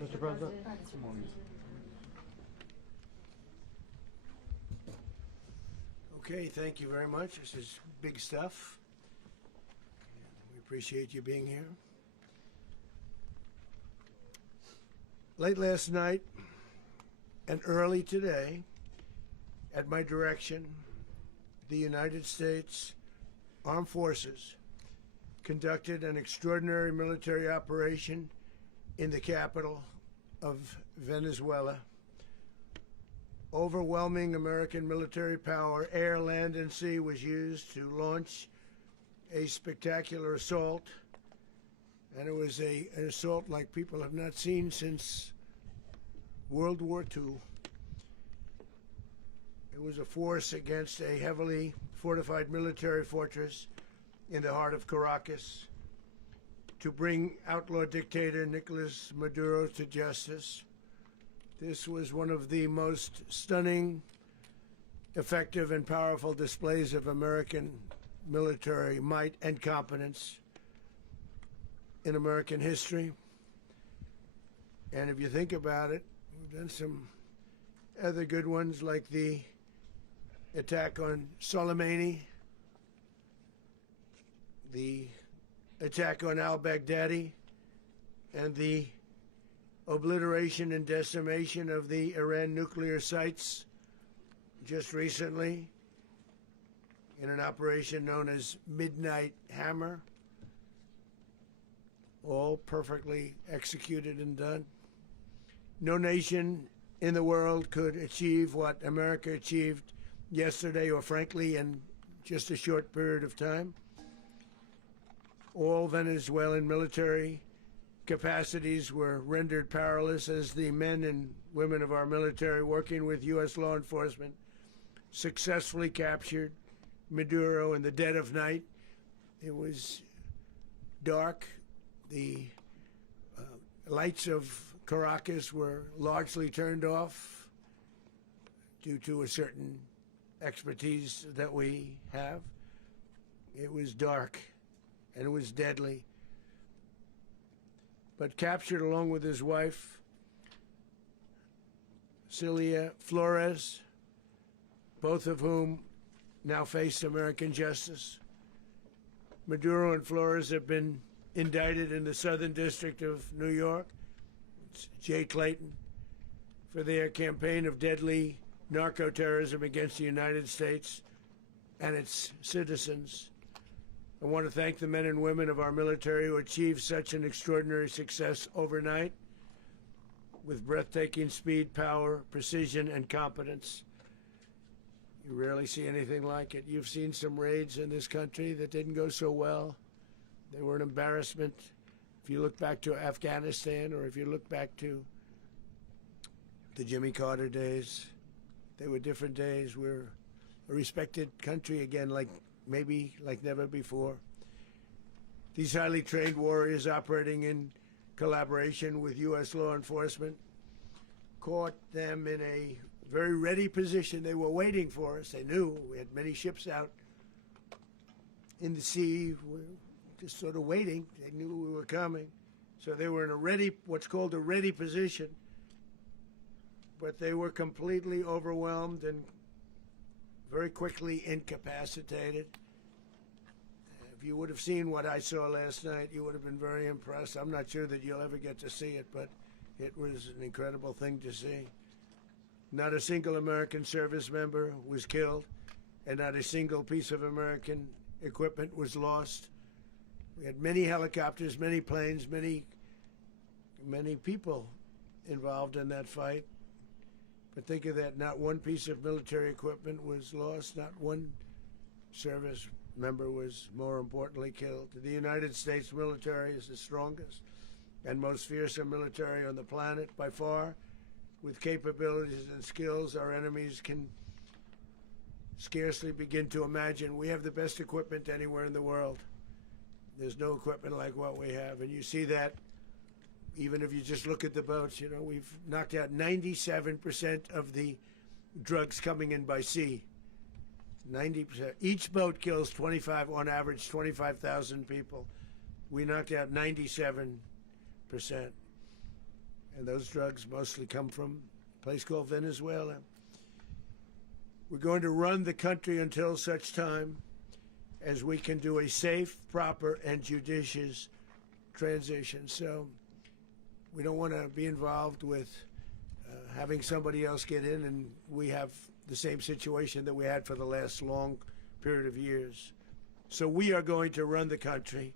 Mr. President. Okay, thank you very much. This is big stuff. We appreciate you being here. Late last night and early today, at my direction, the United States Armed Forces conducted an extraordinary military operation in the capital of Venezuela. Overwhelming American military power, air, land, and sea, was used to launch a spectacular assault. And it was an assault like people have not seen since World War II. It was a force against a heavily fortified military fortress in the heart of Caracas to bring outlaw dictator Nicolás Maduro to justice. This was one of the most stunning, effective, and powerful displays of American military might and competence in American history. And if you think about it, we've done some other good ones, like the attack on Soleimani, the attack on al-Baghdadi, and the obliteration and decimation of the Iran nuclear sites just recently in an operation known as Midnight Hammer. All perfectly executed and done. No nation in the world could achieve what America achieved yesterday, or frankly in just a short period of time. All Venezuelan military capacities were rendered powerless as the men and women of our military, working with U.S. law enforcement, successfully captured Maduro in the dead of night. It was dark. The lights of Caracas were largely turned off due to a certain expertise that we have. It was dark and it was deadly. But captured along with his wife, Cilia Flores, both of whom now face American justice. Maduro and Flores have been indicted in the Southern District of New York, it's Jay Clayton, for their campaign of deadly narco-terrorism against the United States and its citizens. I want to thank the men and women of our military who achieved such an extraordinary success overnight with breathtaking speed, power, precision, and competence. You rarely see anything like it. You've seen some raids in this country that didn't go so well. They were an embarrassment. If you look back to Afghanistan, or if you look back to the Jimmy Carter days, they were different days. We're a respected country again, maybe like never before. These highly trained warriors, operating in collaboration with U.S. law enforcement, caught them in a very ready position. They were waiting for us. They knew we had many ships out in the sea, just sort of waiting. They knew we were coming. So they were in a ready, what's called a ready position. But they were completely overwhelmed and very quickly incapacitated. If you would have seen what I saw last night, you would have been very impressed. I'm not sure that you'll ever get to see it, but it was an incredible thing to see. Not a single American service member was killed, and not a single piece of American equipment was lost. We had many helicopters, many planes, many people involved in that fight. But think of that, not one piece of military equipment was lost, not one service member was, more importantly, killed. The United States military is the strongest and most fearsome military on the planet by far, with capabilities and skills our enemies can scarcely begin to imagine. We have the best equipment anywhere in the world. There's no equipment like what we have, and you see that even if you just look at the boats. You know, we've knocked out 97% of the drugs coming in by sea. 90%. Each boat kills 25, on average, 25,000 people. We knocked out 97%. And those drugs mostly come from a place called Venezuela. We're going to run the country until such time as we can do a safe, proper, and judicious transition. So we don't want to be involved with having somebody else get in and we have the same situation that we had for the last long period of years. So we are going to run the country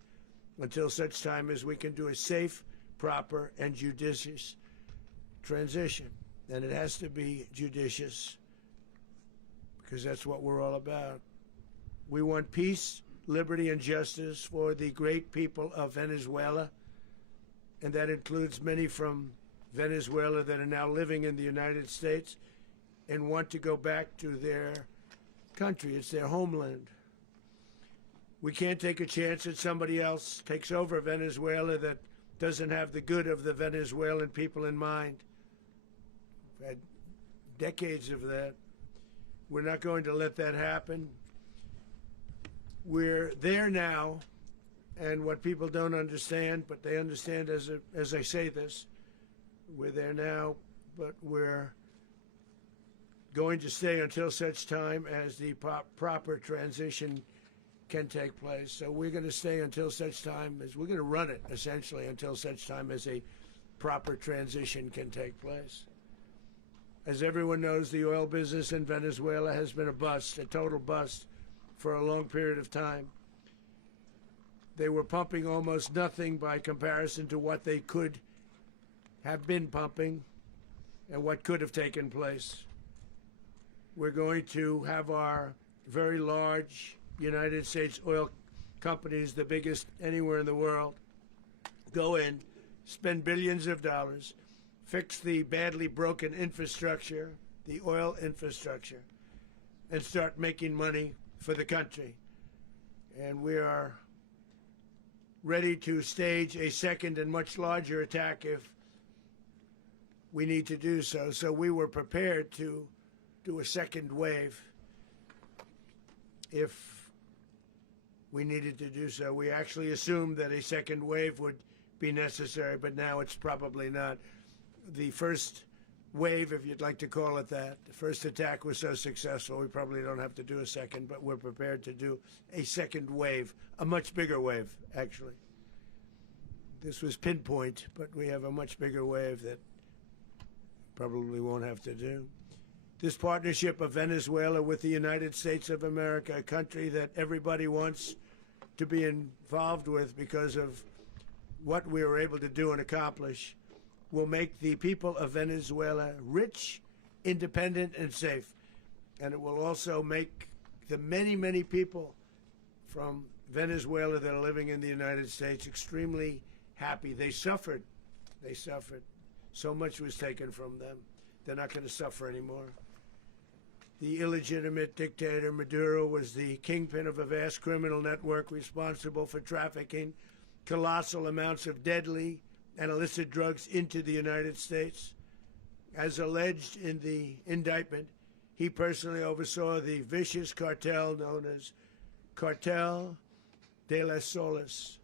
until such time as we can do a safe, proper, and judicious transition. And it has to be judicious because that's what we're all about. We want peace, liberty, and justice for the great people of Venezuela, and that includes many from Venezuela that are now living in the United States and want to go back to their country. It's their homeland. We can't take a chance that somebody else takes over Venezuela that doesn't have the good of the Venezuelan people in mind. We've had decades of that. We're not going to let that happen. We're there now, and what people don't understand, but they understand as I say this, we're there now, but we're going to stay until such time as the proper transition can take place. So we're going to stay until such time as we're going to run it, essentially, until such time as a proper transition can take place. As everyone knows, the oil business in Venezuela has been a bust, a total bust, for a long period of time. They were pumping almost nothing by comparison to what they could have been pumping and what could have taken place. We're going to have our very large United States oil companies, the biggest anywhere in the world, go in, spend billions of dollars, fix the badly broken infrastructure, the oil infrastructure, and start making money for the country. And we are ready to stage a second and much larger attack if we need to do so. So we were prepared to do a second wave if we needed to do so. We actually assumed that a second wave would be necessary, but now it's probably not. The first wave, if you'd like to call it that, the first attack was so successful, we probably don't have to do a second, but we're prepared to do a second wave, a much bigger wave, actually. This was pinpoint, but we have a much bigger wave that probably won't have to do. This partnership of Venezuela with the United States of America, a country that everybody wants to be involved with because of what we were able to do and accomplish, will make the people of Venezuela rich, independent, and safe. And it will also make the many, many people from Venezuela that are living in the United States extremely happy. They suffered. They suffered. So much was taken from them. They're not going to suffer anymore. The illegitimate dictator Maduro was the kingpin of a vast criminal network responsible for trafficking colossal amounts of deadly and illicit drugs into the United States. As alleged in the indictment, he personally oversaw the vicious cartel known as Cartel de las Solas,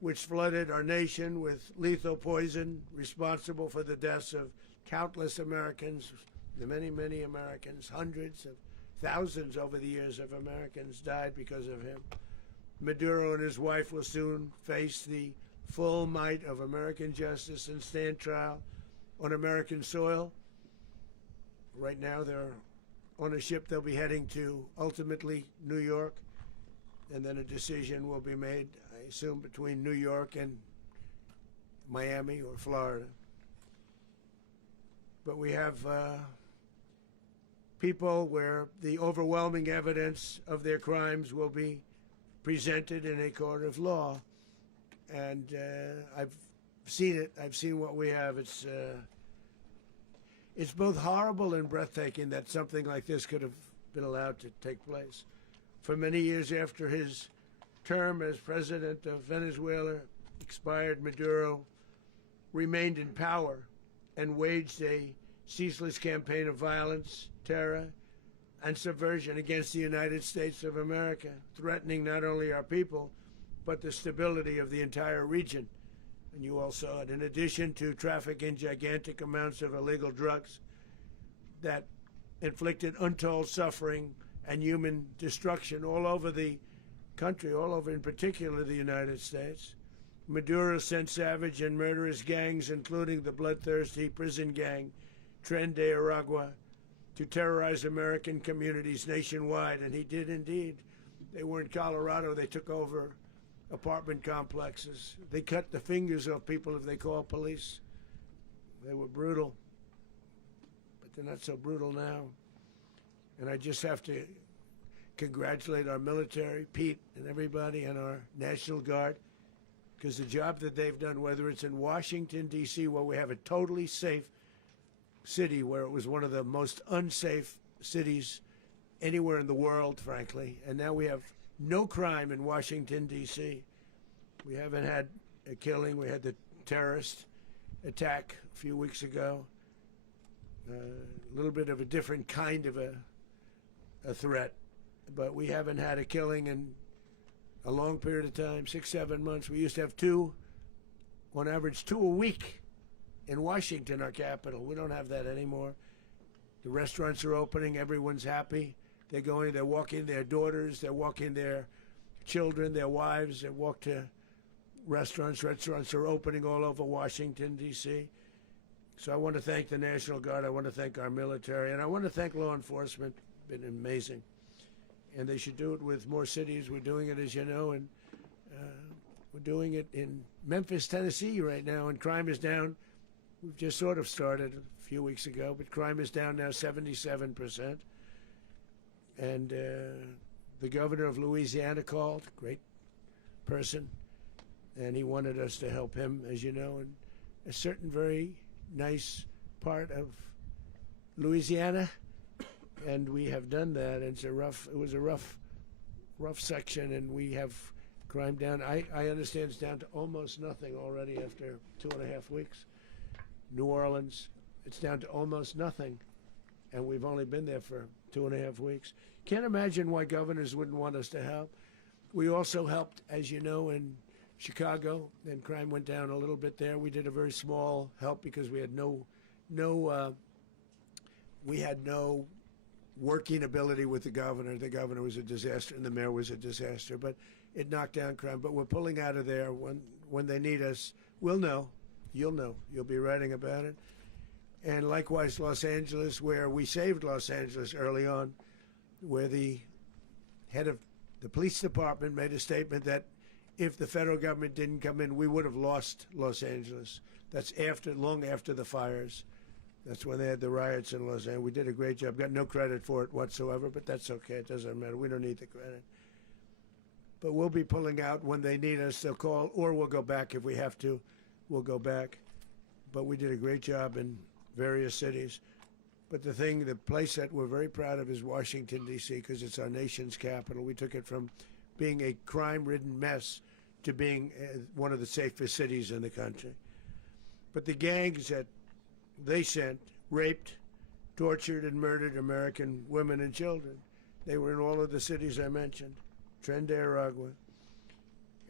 which flooded our nation with lethal poison, responsible for the deaths of countless Americans, the many, many Americans. Hundreds of thousands over the years of Americans died because of him. Maduro and his wife will soon face the full might of American justice and stand trial on American soil. Right now they're on a ship. They'll be heading to, ultimately, New York, and then a decision will be made, I assume, between New York and Miami or Florida. But we have people where the overwhelming evidence of their crimes will be presented in a court of law. And I've seen it. I've seen what we have. It's both horrible and breathtaking that something like this could have been allowed to take place. For many years after his term as president of Venezuela expired, Maduro remained in power and waged a ceaseless campaign of violence, terror, and subversion against the United States of America, threatening not only our people, but the stability of the entire region. And you all saw it. In addition to trafficking gigantic amounts of illegal drugs that inflicted untold suffering and human destruction all over the country, all over in particular the United States, Maduro sent savage and murderous gangs, including the bloodthirsty prison gang, Tren de Aragua, to terrorize American communities nationwide. And he did indeed. They were in Colorado. They took over apartment complexes. They cut the fingers off people if they call police. They were brutal, but they're not so brutal now. And I just have to congratulate our military, Pete and everybody, and our National Guard, because the job that they've done, whether it's in Washington, D.C., where we have a totally safe city, where it was one of the most unsafe cities anywhere in the world, frankly, and now we have no crime in Washington, D.C. We haven't had a killing. We had the terrorist attack a few weeks ago. A little bit of a different kind of a threat, but we haven't had a killing in a long period of time, 6, 7 months. We used to have two, on average, 2 a week in Washington, our capital. We don't have that anymore. The restaurants are opening. Everyone's happy. They're going, they're walking their daughters, they're walking their children, their wives. They walk to restaurants. Restaurants are opening all over Washington, D.C. So I want to thank the National Guard. I want to thank our military. And I want to thank law enforcement. Been amazing. And they should do it with more cities. We're doing it, as you know, and we're doing it in Memphis, Tennessee right now, and crime is down. We've just sort of started a few weeks ago, but crime is down now 77%. And the governor of Louisiana called, great person, and he wanted us to help him, as you know, in a certain very nice part of Louisiana. And we have done that. It was a rough section, and we have crime down. I understand it's down to almost nothing already after 2.5 weeks. New Orleans, it's down to almost nothing, and we've only been there for 2.5 weeks. Can't imagine why governors wouldn't want us to help. We also helped, as you know, in Chicago, and crime went down a little bit there. We did a very small help because we had no working ability with the governor. The governor was a disaster, and the mayor was a disaster, but it knocked down crime. But we're pulling out of there. When they need us, we'll know. You'll know. You'll be writing about it. And likewise, Los Angeles, where we saved Los Angeles early on, where the head of the police department made a statement that if the federal government didn't come in, we would have lost Los Angeles. That's long after the fires. That's when they had the riots in Los Angeles. We did a great job. Got no credit for it whatsoever, but that's okay. It doesn't matter. We don't need the credit. But we'll be pulling out when they need us. They'll call, or we'll go back if we have to. We'll go back. But we did a great job in various cities. But the place that we're very proud of is Washington, D.C., because it's our nation's capital. We took it from being a crime-ridden mess to being one of the safest cities in the country. But the gangs that they sent raped, tortured, and murdered American women and children. They were in all of the cities I mentioned, Tren de Aragua.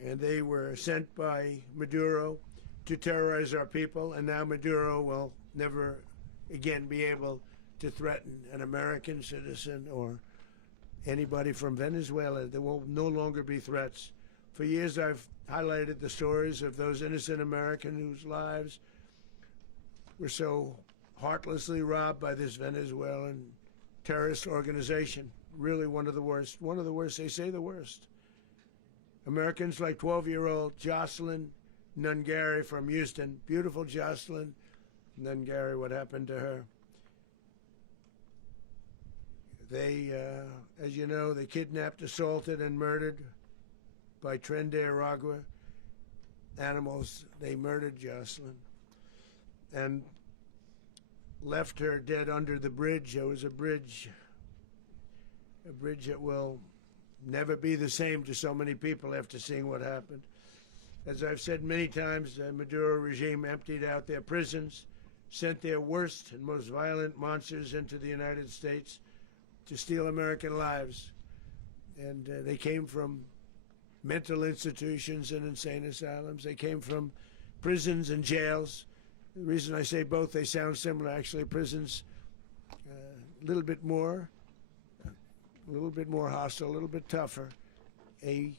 And they were sent by Maduro to terrorize our people, and now Maduro will never again be able to threaten an American citizen or anybody from Venezuela. There will no longer be threats. For years I've highlighted the stories of those innocent Americans whose lives were so heartlessly robbed by this Venezuelan terrorist organization. Really one of the worst. One of the worst, they say the worst. Americans like 12-year-old Jocelyn Nungari from Houston. Beautiful Jocelyn Nungari, what happened to her? They, as you know, they kidnapped, assaulted, and murdered by Tren de Aragua animals. They murdered Jocelyn and left her dead under the bridge. There was a bridge that will never be the same to so many people after seeing what happened. As I've said many times, the Maduro regime emptied out their prisons, sent their worst and most violent monsters into the United States to steal American lives. And they came from mental institutions and insane asylums. They came from prisons and jails. The reason I say both, they sound similar. Actually, prisons a little bit more hostile, a little bit tougher. A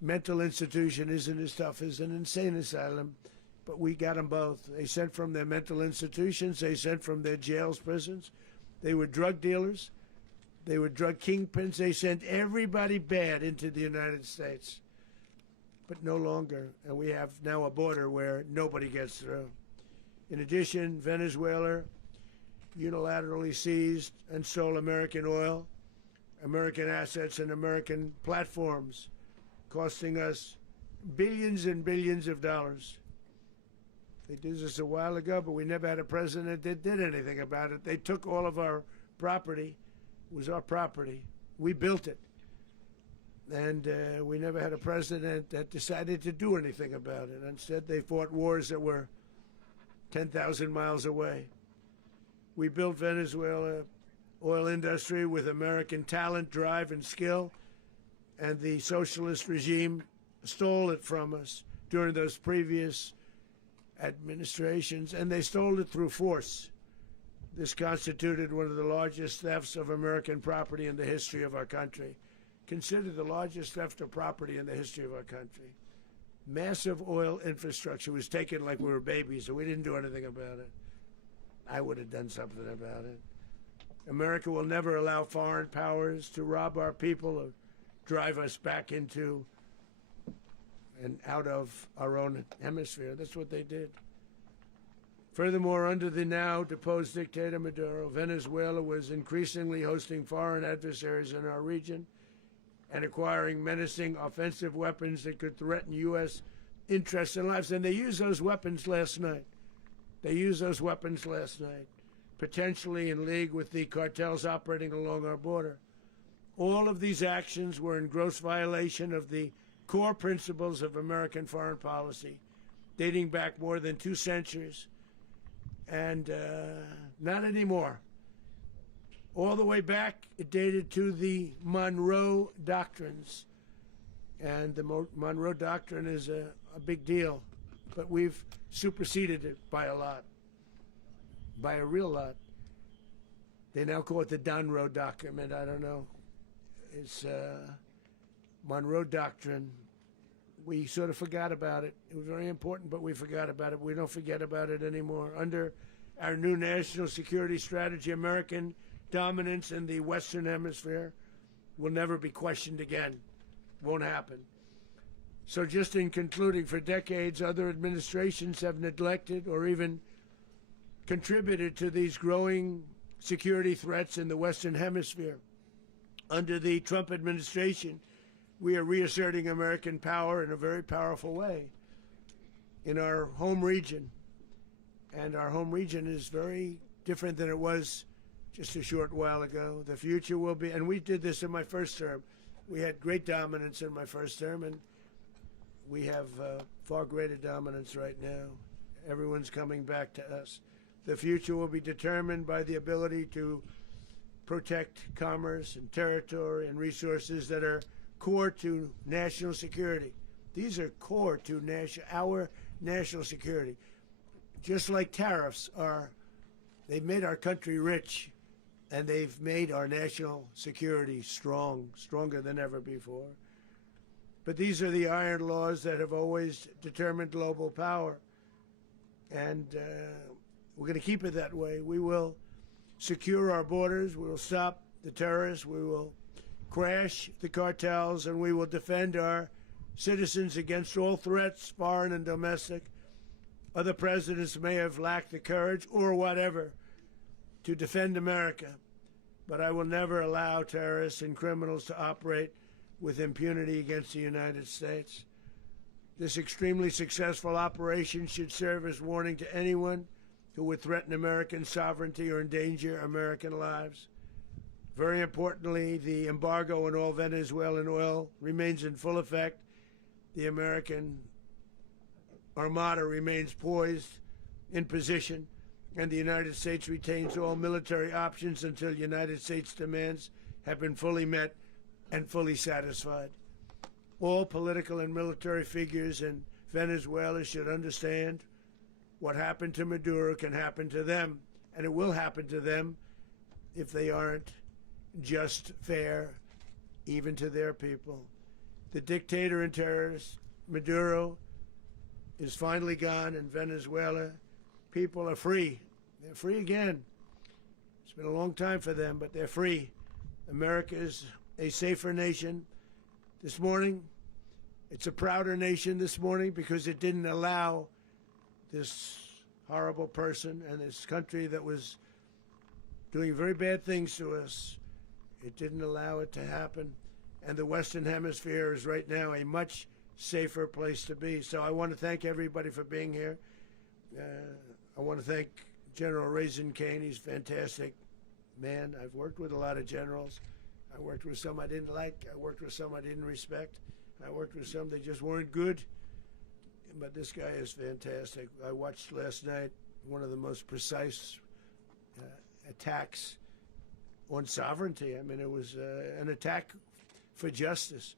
mental institution isn't as tough as an insane asylum, but we got them both. They sent from their mental institutions. They sent from their jails, prisons. They were drug dealers. They were drug kingpins. They sent everybody bad into the United States, but no longer. And we have now a border where nobody gets through. In addition, Venezuela unilaterally seized and stole American oil, American assets, and American platforms, costing us billions and billions of dollars. They did this a while ago, but we never had a president that did anything about it. They took all of our property. It was our property. We built it. And we never had a president that decided to do anything about it. Instead, they fought wars that were 10,000 miles away. We built Venezuela oil industry with American talent, drive, and skill, and the socialist regime stole it from us during those previous administrations, and they stole it through force. This constituted one of the largest thefts of American property in the history of our country. Considered the largest theft of property in the history of our country. Massive oil infrastructure was taken like we were babies, and we didn't do anything about it. I would have done something about it. America will never allow foreign powers to rob our people or drive us back into and out of our own hemisphere. That's what they did. Furthermore, under the now deposed dictator Maduro, Venezuela was increasingly hosting foreign adversaries in our region and acquiring menacing offensive weapons that could threaten U.S. interests and lives. And they used those weapons last night. Potentially in league with the cartels operating along our border. All of these actions were in gross violation of the core principles of American foreign policy, dating back more than 2 centuries, and not anymore. All the way back, it dated to the Monroe Doctrines. And the Monroe Doctrine is a big deal, but we've superseded it by a lot, by a real lot. They now call it the Monroe Document. I don't know. It's Monroe Doctrine. We sort of forgot about it. It was very important, but we forgot about it. We don't forget about it anymore. Under our new national security strategy, American dominance in the Western Hemisphere will never be questioned again. Won't happen. So just in concluding, for decades, other administrations have neglected or even contributed to these growing security threats in the Western Hemisphere. Under the Trump administration, we are reasserting American power in a very powerful way in our home region. And our home region is very different than it was just a short while ago. The future will be, and we did this in my first term. We had great dominance in my first term, and we have far greater dominance right now. Everyone's coming back to us. The future will be determined by the ability to protect commerce and territory and resources that are core to national security. These are core to our national security. Just like tariffs are, they've made our country rich, and they've made our national security stronger than ever before. But these are the iron laws that have always determined global power. And we're going to keep it that way. We will secure our borders. We will stop the terrorists. We will crash the cartels, and we will defend our citizens against all threats, foreign and domestic. Other presidents may have lacked the courage or whatever to defend America, but I will never allow terrorists and criminals to operate with impunity against the United States. This extremely successful operation should serve as warning to anyone who would threaten American sovereignty or endanger American lives. Very importantly, the embargo on all Venezuelan oil remains in full effect. The American Armada remains poised in position, and the United States retains all military options until United States demands have been fully met and fully satisfied. All political and military figures in Venezuela should understand what happened to Maduro can happen to them, and it will happen to them if they aren't just, fair, even to their people. The dictator and terrorist, Maduro, is finally gone in Venezuela. People are free. They're free again. It's been a long time for them, but they're free. America is a safer nation. This morning, it's a prouder nation this morning because it didn't allow this horrible person and this country that was doing very bad things to us. It didn't allow it to happen. And the Western Hemisphere is right now a much safer place to be. So I want to thank everybody for being here. I want to thank General Raisin Kane. He's a fantastic man. I've worked with a lot of generals. I worked with some I didn't like. I worked with some I didn't respect. I worked with some that just weren't good. But this guy is fantastic. I watched last night one of the most precise attacks on sovereignty. I mean, it was an attack for justice.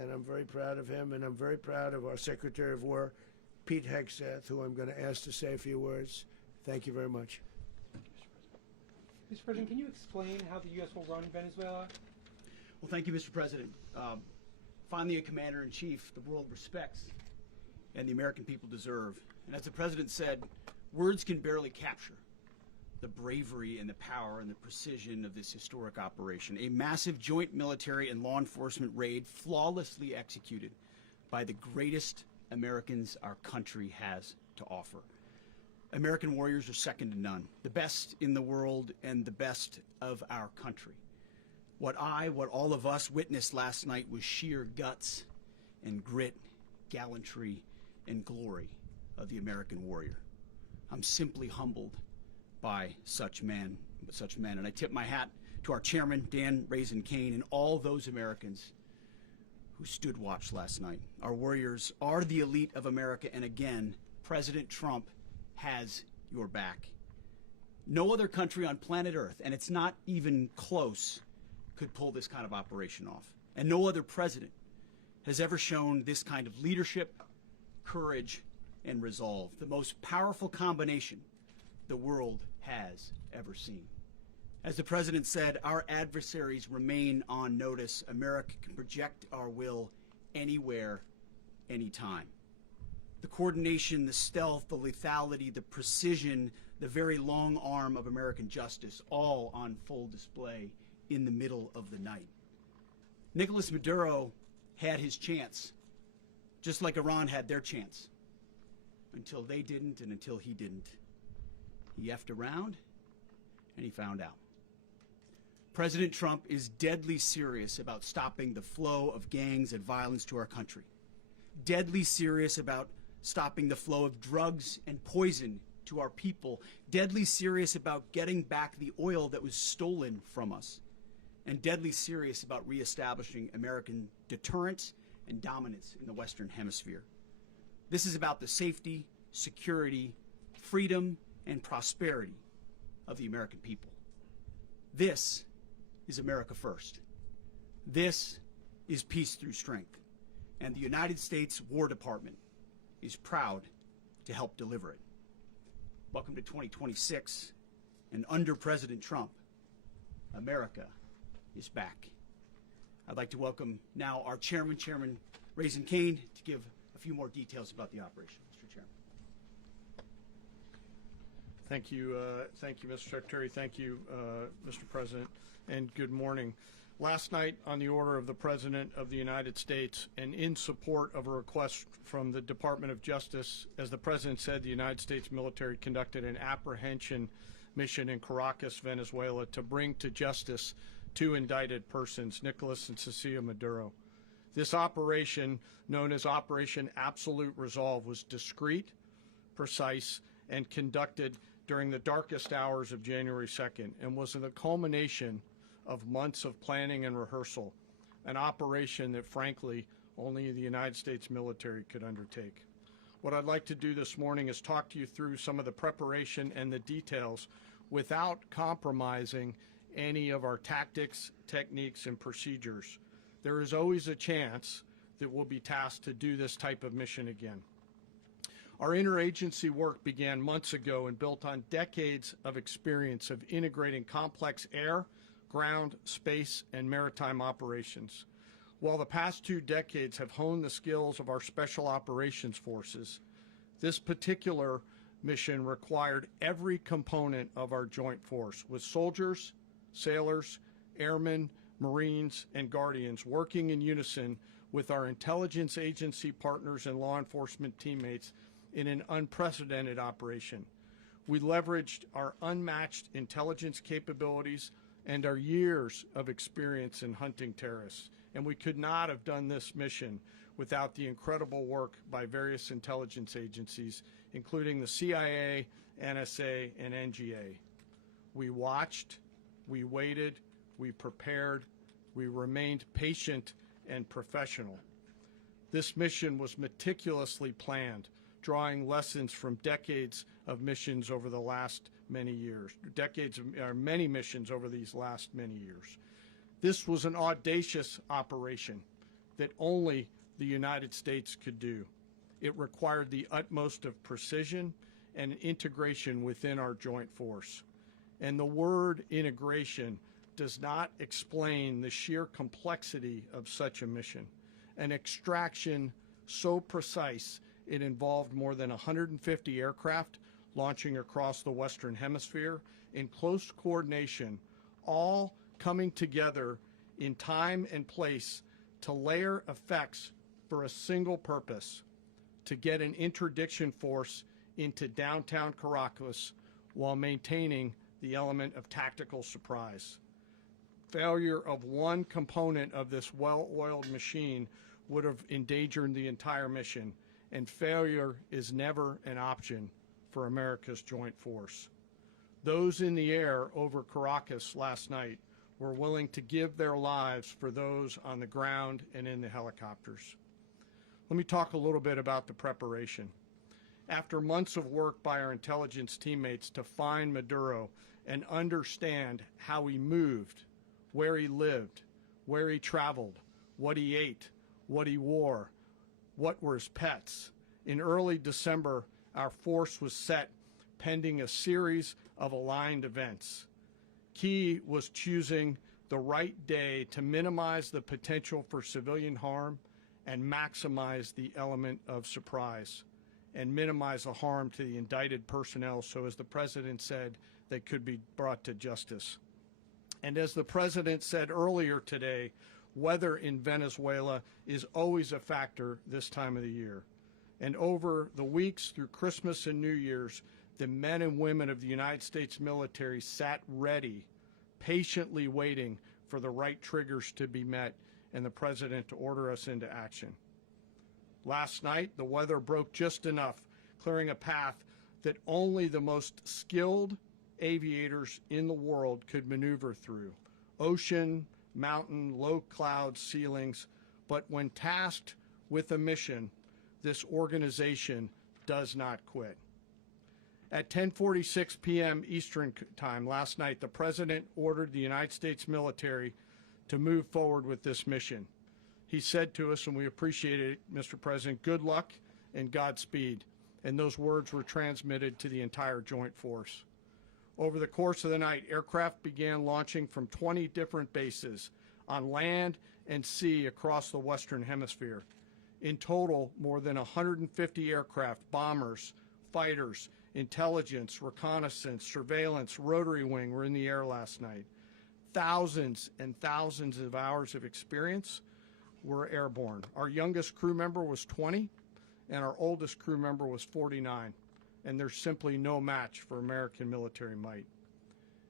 And I'm very proud of him, and I'm very proud of our Secretary of War, Pete Hegseth, who I'm going to ask to say a few words. Thank you very much. Mr. President, can you explain how the U.S. will run Venezuela? Well, thank you, Mr. President. Finally, a commander-in-chief the world respects and the American people deserve. And as the President said, words can barely capture the bravery and the power and the precision of this historic operation. A massive joint military and law enforcement raid flawlessly executed by the greatest Americans our country has to offer. American warriors are second to none, the best in the world and the best of our country. What all of us witnessed last night was sheer guts and grit, gallantry, and glory of the American warrior. I'm simply humbled by such men, and I tip my hat to our chairman, Dan Raisin Kane, and all those Americans who stood watch last night. Our warriors are the elite of America, and again, President Trump has your back. No other country on planet Earth, and it's not even close, could pull this kind of operation off. And no other president has ever shown this kind of leadership, courage, and resolve. The most powerful combination the world has ever seen. As the President said, our adversaries remain on notice. America can project our will anywhere, anytime. The coordination, the stealth, the lethality, the precision, the very long arm of American justice, all on full display in the middle of the night. Nicolás Maduro had his chance, just like Iran had their chance, until they didn't and until he didn't. He effed around, and he found out. President Trump is deadly serious about stopping the flow of gangs and violence to our country. Deadly serious about stopping the flow of drugs and poison to our people. Deadly serious about getting back the oil that was stolen from us. And deadly serious about reestablishing American deterrence and dominance in the Western Hemisphere. This is about the safety, security, freedom, and prosperity of the American people. This is America first. This is peace through strength. And the United States War Department is proud to help deliver it. Welcome to 2026, and under President Trump, America is back. I'd like to welcome now our chairman, Chairman Raisin Kane, to give a few more details about the operation. Mr. Chairman. Thank you, Mr. Secretary. Thank you, Mr. President, and good morning. Last night, on the order of the President of the United States and in support of a request from the Department of Justice, as the President said, the United States military conducted an apprehension mission in Caracas, Venezuela, to bring to justice two indicted persons, Nicolás and Cilia Maduro. This operation, known as Operation Absolute Resolve, was discreet, precise, and conducted during the darkest hours of January 2nd and was the culmination of months of planning and rehearsal, an operation that, frankly, only the United States military could undertake. What I'd like to do this morning is talk to you through some of the preparation and the details without compromising any of our tactics, techniques, and procedures. There is always a chance that we'll be tasked to do this type of mission again. Our interagency work began months ago and built on decades of experience of integrating complex air, ground, space, and maritime operations. While the past 2 decades have honed the skills of our special operations forces, this particular mission required every component of our joint force, with soldiers, sailors, airmen, Marines, and Guardians working in unison with our intelligence agency partners and law enforcement teammates in an unprecedented operation. We leveraged our unmatched intelligence capabilities and our years of experience in hunting terrorists, and we could not have done this mission without the incredible work by various intelligence agencies, including the CIA, NSA, and NGA. We watched, we waited, we prepared, we remained patient and professional. This mission was meticulously planned, drawing lessons from decades of missions over the last many years, many missions over these last many years. This was an audacious operation that only the United States could do. It required the utmost of precision and integration within our joint force. And the word integration does not explain the sheer complexity of such a mission. An extraction so precise it involved more than 150 aircraft launching across the Western Hemisphere in close coordination, all coming together in time and place to layer effects for a single purpose: to get an interdiction force into downtown Caracas while maintaining the element of tactical surprise. Failure of one component of this well-oiled machine would have endangered the entire mission, and failure is never an option for America's joint force. Those in the air over Caracas last night were willing to give their lives for those on the ground and in the helicopters. Let me talk a little bit about the preparation. After months of work by our intelligence teammates to find Maduro and understand how he moved, where he lived, where he traveled, what he ate, what he wore, what were his pets, in early December, our force was set pending a series of aligned events. Key was choosing the right day to minimize the potential for civilian harm and maximize the element of surprise, and minimize the harm to the indicted personnel, so as the President said, they could be brought to justice. And as the President said earlier today, weather in Venezuela is always a factor this time of the year. And over the weeks through Christmas and New Year's, the men and women of the United States military sat ready, patiently waiting for the right triggers to be met and the President to order us into action. Last night, the weather broke just enough, clearing a path that only the most skilled aviators in the world could maneuver through. Ocean, mountain, low cloud ceilings, but when tasked with a mission, this organization does not quit. At 10:46 p.m. Eastern Time last night, the President ordered the United States military to move forward with this mission. He said to us, and we appreciate it, Mr. President, good luck and Godspeed. And those words were transmitted to the entire joint force. Over the course of the night, aircraft began launching from 20 different bases on land and sea across the Western Hemisphere. In total, more than 150 aircraft, bombers, fighters, intelligence, reconnaissance, surveillance, rotary wing were in the air last night. Thousands and thousands of hours of experience were airborne. Our youngest crew member was 20, and our oldest crew member was 49, and there's simply no match for American military might.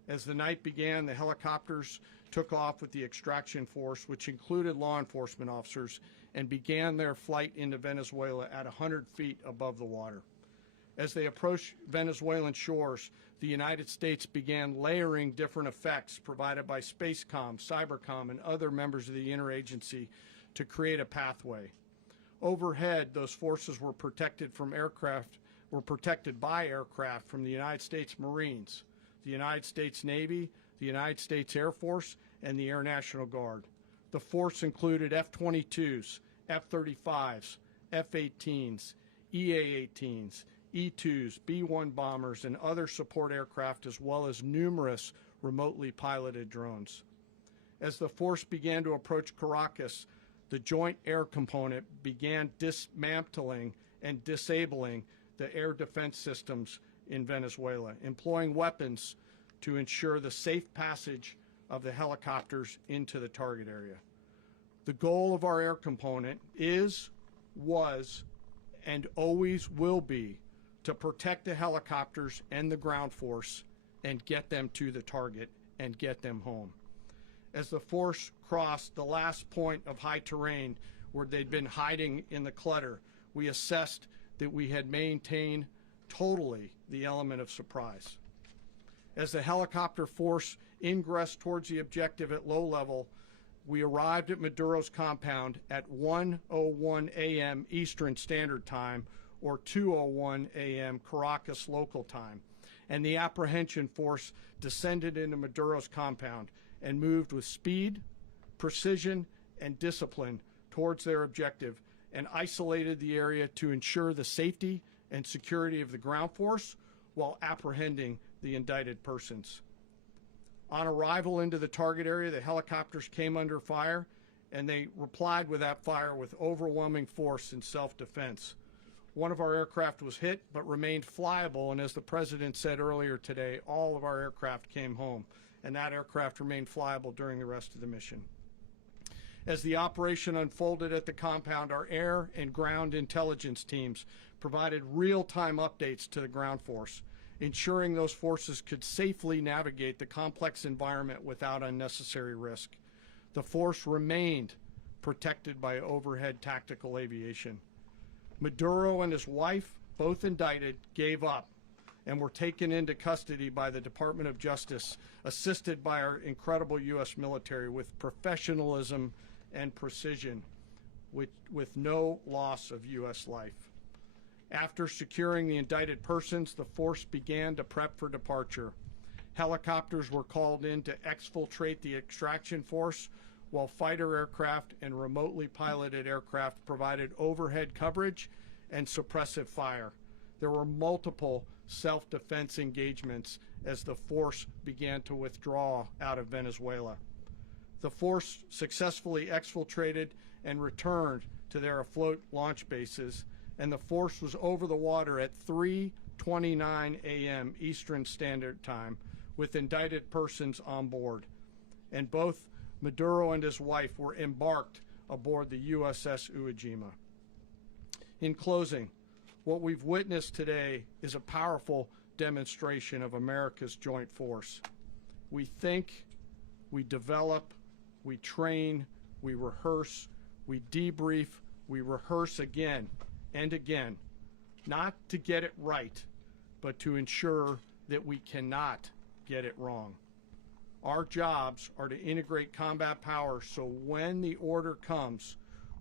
As the night began, the helicopters took off with the extraction force, which included law enforcement officers, and began their flight into Venezuela at 100 feet above the water. As they approached Venezuelan shores, the United States began layering different effects provided by Spacecom, Cybercom, and other members of the interagency to create a pathway. Overhead, those forces were protected by aircraft from the United States Marines, the United States Navy, the United States Air Force, and the Air National Guard. The force included F-22s, F-35s, F-18s, EA-18s, E-2s, B-1 bombers, and other support aircraft, as well as numerous remotely piloted drones. As the force began to approach Caracas, the Joint Air Component began dismantling and disabling the air defense systems in Venezuela, employing weapons to ensure the safe passage of the helicopters into the target area. The goal of our air component is, was, and always will be to protect the helicopters and the ground force and get them to the target and get them home. As the force crossed the last point of high terrain where they'd been hiding in the clutter, we assessed that we had maintained totally the element of surprise. As the helicopter force ingressed towards the objective at low level, we arrived at Maduro's compound at 1:01 a.m. Eastern Standard Time, or 2:01 a.m. Caracas local time, and the apprehension force descended into Maduro's compound and moved with speed, precision, and discipline towards their objective, and isolated the area to ensure the safety and security of the ground force while apprehending the indicted persons. On arrival into the target area, the helicopters came under fire, and they replied with that fire with overwhelming force in self-defense. One of our aircraft was hit but remained flyable, and as the President said earlier today, all of our aircraft came home, and that aircraft remained flyable during the rest of the mission. As the operation unfolded at the compound, our air and ground intelligence teams provided real-time updates to the ground force, ensuring those forces could safely navigate the complex environment without unnecessary risk. The force remained protected by overhead tactical aviation. Maduro and his wife, both indicted, gave up and were taken into custody by the Department of Justice, assisted by our incredible U.S. military with professionalism and precision, with no loss of U.S. life. After securing the indicted persons, the force began to prep for departure. Helicopters were called in to exfiltrate the extraction force, while fighter aircraft and remotely piloted aircraft provided overhead coverage and suppressive fire. There were multiple self-defense engagements as the force began to withdraw out of Venezuela. The force successfully exfiltrated and returned to their afloat launch bases, and the force was over the water at 3:29 a.m. Eastern Standard Time with indicted persons on board. And both Maduro and his wife were embarked aboard the USS Iwo Jima. In closing, what we've witnessed today is a powerful demonstration of America's joint force. We think, we develop, we train, we rehearse, we debrief, we rehearse again and again, not to get it right, but to ensure that we cannot get it wrong. Our jobs are to integrate combat power so when the order comes,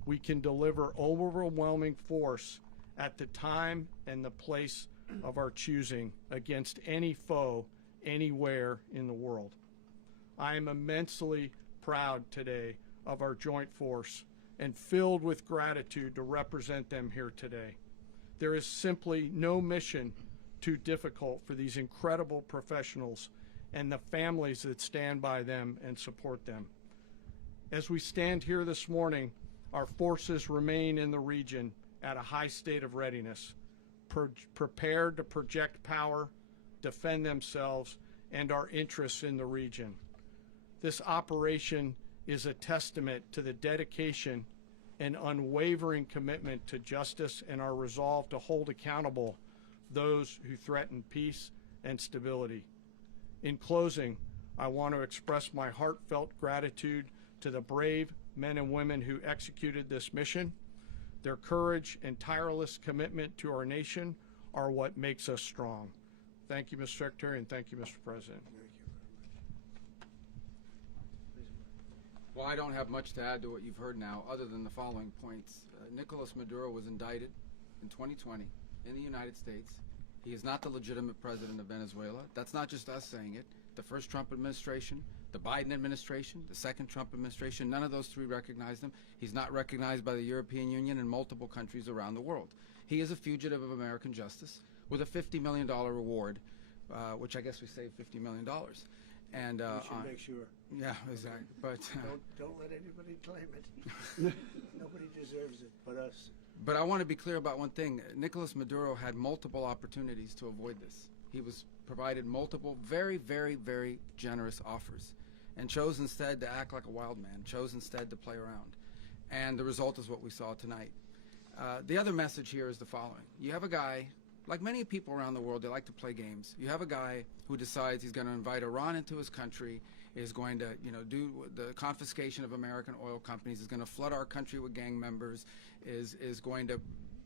we can deliver overwhelming force at the time and the place of our choosing against any foe anywhere in the world. I am immensely proud today of our joint force and filled with gratitude to represent them here today. There is simply no mission too difficult for these incredible professionals and the families that stand by them and support them. As we stand here this morning, our forces remain in the region at a high state of readiness, prepared to project power, defend themselves, and our interests in the region. This operation is a testament to the dedication and unwavering commitment to justice and our resolve to hold accountable those who threaten peace and stability. In closing, I want to express my heartfelt gratitude to the brave men and women who executed this mission. Their courage and tireless commitment to our nation are what makes us strong. Thank you, Mr. Secretary, and thank you, Mr. President. Well, I don't have much to add to what you've heard now, other than the following points. Nicolás Maduro was indicted in 2020 in the United States He is not the legitimate president of Venezuela. That's not just us saying it. The first Trump administration, the Biden administration, the second Trump administration, none of those three recognized him. He's not recognized by the European Union and multiple countries around the world. He is a fugitive of American justice with a $50 million reward, which I guess we saved $50 million. And We should make sure. yeah, exactly. But Don't let anybody claim it. Nobody deserves it but us. But I want to be clear about one thing. Nicolás Maduro had multiple opportunities to avoid this. He was provided multiple very, very, very generous offers and chose instead to act like a wild man, chose instead to play around. And the result is what we saw tonight. The other message here is the following. You have a guy, like many people around the world, they like to play games. You have a guy who decides he's going to invite Iran into his country, is going to, do the confiscation of American oil companies, is going to flood our country with gang members, is going to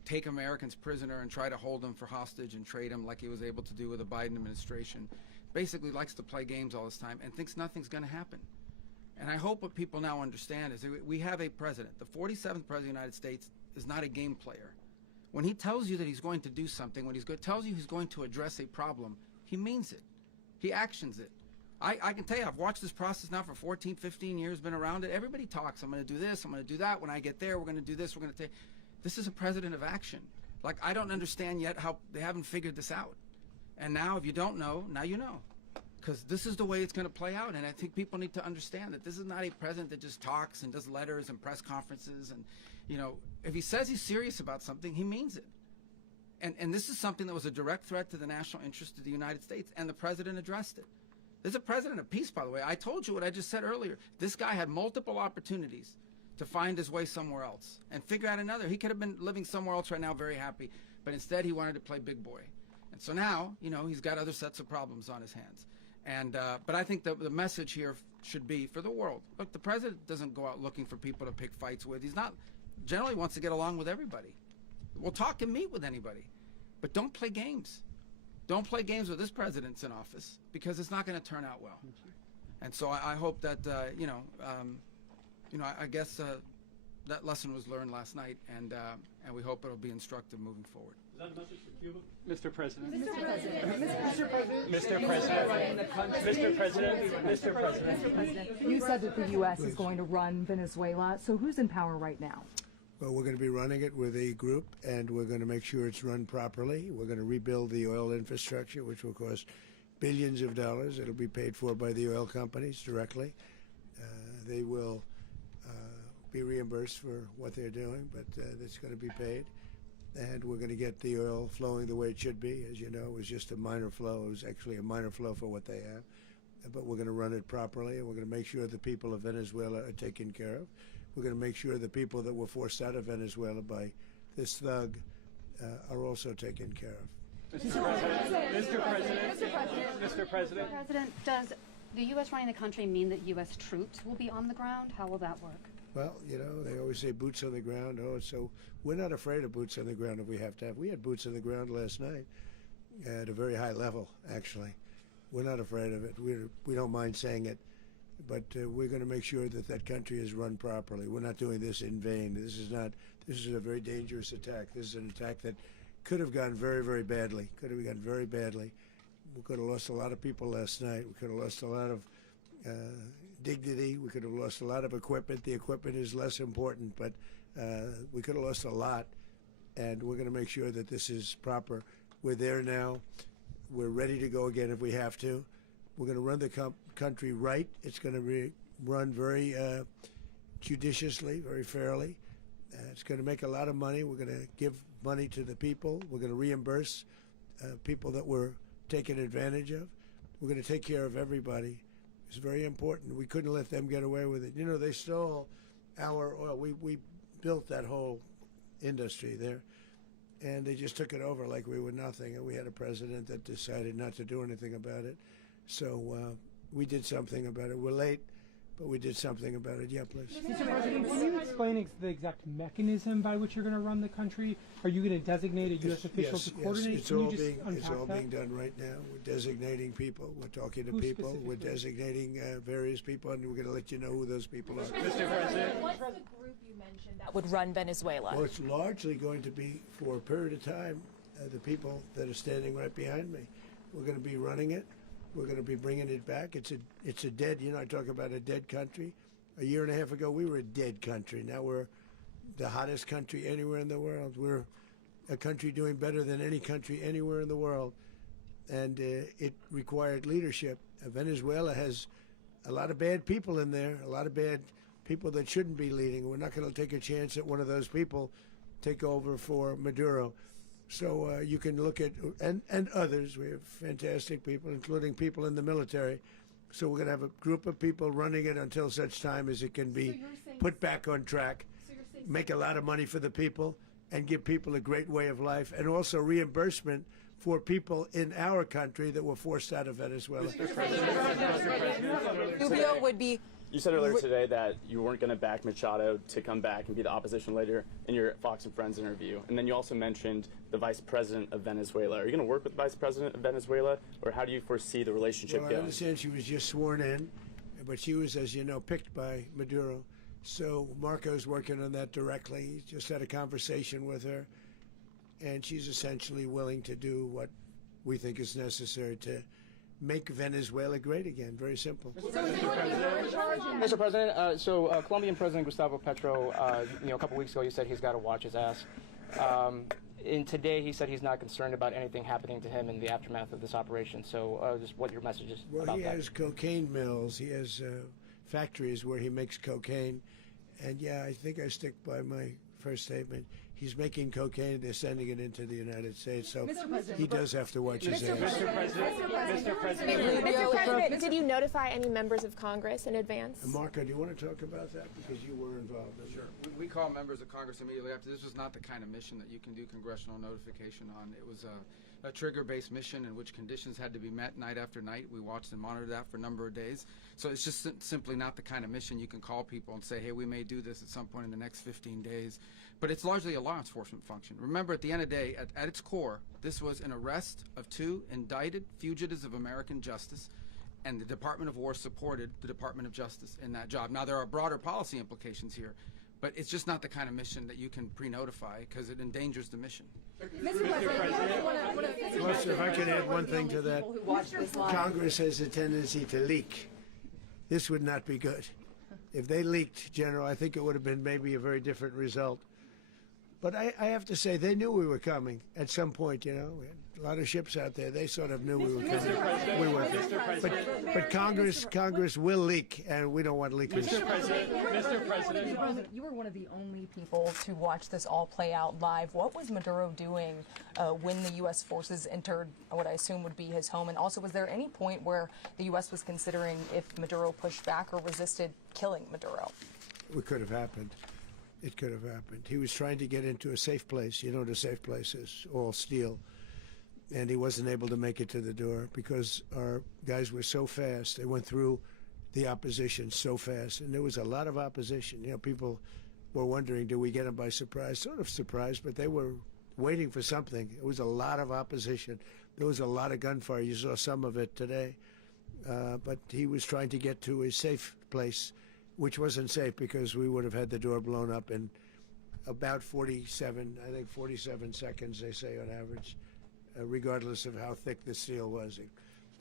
take Americans prisoner and try to hold them for hostage and trade them like he was able to do with the Biden administration. Basically likes to play games all this time and thinks nothing's going to happen. And I hope what people now understand is that we have a president. The 47th president of the United States is not a game player. When he tells you that he's going to do something, when tells you he's going to address a problem, he means it. He actions it. I can tell you, I've watched this process now for 14, 15 years, been around it. Everybody talks. I'm going to do this. I'm going to do that. When I get there, we're going to do this. We're going to take. This is a president of action. Like, I don't understand yet how they haven't figured this out. And now, if you don't know, now you know. Because this is the way it's going to play out. And I think people need to understand that this is not a president that just talks and does letters and press conferences. And, if he says he's serious about something, he means it. And this is something that was a direct threat to the national interest of the United States. And the president addressed it. There's a president of peace, by the way. I told you what I just said earlier. This guy had multiple opportunities to find his way somewhere else and figure out another. He could have been living somewhere else right now very happy, but instead he wanted to play big boy. And so now, he's got other sets of problems on his hands. And but I think the message here should be for the world. Look, the president doesn't go out looking for people to pick fights with. He's not generally wants to get along with everybody. We'll talk and meet with anybody, but don't play games. Don't play games with this president's in office because it's not going to turn out well. And so I hope that I guess that lesson was learned last night, and we hope it'll be instructive moving forward. Is that a message for Cuba? Mr. President. Mr. President. Mr. President. Mr. President. You said that the U.S. is going to run Venezuela. So who's in power right now? Well, we're going to be running it with a group, and we're going to make sure it's run properly. We're going to rebuild the oil infrastructure, which will cost billions of dollars. It'll be paid for by the oil companies directly. They will be reimbursed for what they're doing, but it's going to be paid. And we're going to get the oil flowing the way it should be. As you know, it was just a minor flow. It was actually a minor flow for what they have. But we're going to run it properly, and we're going to make sure the people of Venezuela are taken care of. We're going to make sure the people that were forced out of Venezuela by this thug are also taken care of. Mr. President. Mr. President. Mr. President. President, does the U.S. running the country mean that U.S. troops will be on the ground? How will that work? Well, they always say boots on the ground. So we're not afraid of boots on the ground if we have to have. We had boots on the ground last night at a very high level, actually. We're not afraid of it. We don't mind saying it. But we're going to make sure that that country is run properly. We're not doing this in vain. This is a very dangerous attack. This is an attack that could have gone very, very badly. Could have gone very badly. We could have lost a lot of people last night. We could have lost a lot of dignity. We could have lost a lot of equipment. The equipment is less important, but we could have lost a lot. And we're going to make sure that this is proper. We're there now. We're ready to go again if we have to. We're going to run the country right. It's going to be run very judiciously, very fairly. It's going to make a lot of money. We're going to give money to the people. We're going to reimburse people that were taken advantage of. We're going to take care of everybody. It's very important. We couldn't let them get away with it. They stole our oil. We built that whole industry there, and they just took it over like we were nothing. And we had a president that decided not to do anything about it. So we did something about it. We're late, but we did something about it. Yeah, please. Mr. President, can you explain the exact mechanism by which you're going to run the country? Are you going to designate a U.S. official to coordinate? Yes, it's all being done right now. We're designating people. We're talking to people. We're designating various people, and we're going to let you know who those people are. Mr. President. What's the group you mentioned that would run Venezuela? Well, it's largely going to be for a period of time the people that are standing right behind me. We're going to be running it. We're going to be bringing it back. It's a dead, I talk about a dead country. A year and a half ago, we were a dead country. Now we're the hottest country anywhere in the world. We're a country doing better than any country anywhere in the world. And it required leadership. Venezuela has a lot of bad people in there, a lot of bad people that shouldn't be leading. We're not going to take a chance that one of those people take over for Maduro. So you can look at, and others, we have fantastic people, including people in the military. So we're going to have a group of people running it until such time as it can be put back on track, make a lot of money for the people, and give people a great way of life, and also reimbursement for people in our country that were forced out of Venezuela. Rubio would be. You said earlier today that you weren't going to back Machado to come back and be the opposition leader in your Fox and Friends interview. And then you also mentioned the vice president of Venezuela. Are you going to work with the vice president of Venezuela, or how do you foresee the relationship Well, going? I understand she was just sworn in, but she was, as you know, picked by Maduro. So Marco's working on that directly. He just had a conversation with her, and she's essentially willing to do what we think is necessary to make Venezuela great again. Very simple. Mr. President, Colombian President Gustavo Petro, a couple weeks ago, you said he's got to watch his ass. And today, he said he's not concerned about anything happening to him in the aftermath of this operation. So, just what your message is Well, about he that. has cocaine mills. He has factories where he makes cocaine. And yeah, I think I stick by my first statement. He's making cocaine. They're sending it into the United States. So he does have to watch his ass. Mr. President, Rubio, Mr. President, did you notify any members of Congress in advance? Marco, do you want to talk about that? Because you were involved in it. Sure. We call members of Congress immediately after. This was not the kind of mission that you can do congressional notification on. It was a trigger-based mission in which conditions had to be met night after night. We watched and monitored that for a number of days. So it's just simply not the kind of mission you can call people and say, hey, we may do this at some point in the next 15 days. But it's largely a law enforcement function. Remember, at the end of the day, at its core, this was an arrest of 2 indicted fugitives of American justice, and the Department of War supported the Department of Justice in that job. Now, there are broader policy implications here, but it's just not the kind of mission that you can pre-notify because it endangers the mission. Plus, if I could add one thing to that, Congress has a tendency to leak. This would not be good. If they leaked, General, I think it would have been maybe a very different result. But I have to say, they knew we were coming at some point, We had a lot of ships out there. They sort of knew we were coming. We were. But Congress will leak, and we don't want leakers. Mr. President, You were one of the only people to watch this all play out live. What was Maduro doing when the U.S. forces entered what I assume would be his home? And also, was there any point where the U.S. was considering if Maduro pushed back or resisted killing Maduro? It could have happened. It could have happened. He was trying to get into a safe place. You know what a safe place is, all steel. And he wasn't able to make it to the door because our guys were so fast. They went through the opposition so fast. And there was a lot of opposition. People were wondering, do we get him by surprise? Sort of surprised, but they were waiting for something. It was a lot of opposition. There was a lot of gunfire. You saw some of it today. But he was trying to get to a safe place, which wasn't safe because we would have had the door blown up in about 47 seconds, they say on average, regardless of how thick the steel was.